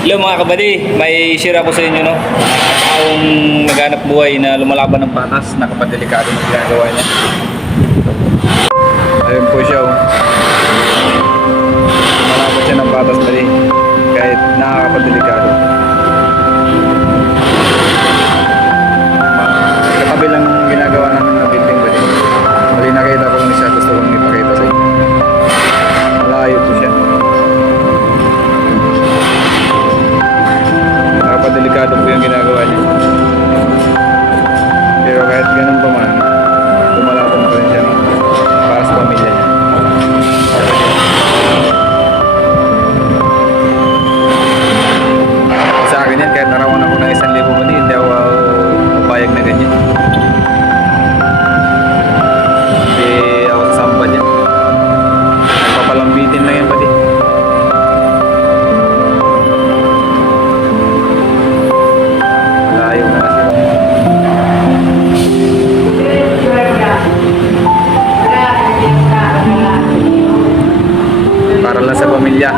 Hello mga kabady, may share ako sa inyo no. Taong naghanap buhay na lumalaban ng patas, nakapadelikado ng ginagawa niya. Ayun po siya oh. Lumalaban siya ng patas pali, kahit nakakapadelikado. Pero kahit ganun pa man, tumalaban pa rin siya no? para sa pamilya niya. Sa akin yan, kahit narawan ako ng isang libo mali, hindi ako uh, na ganyan. Sa pamilya.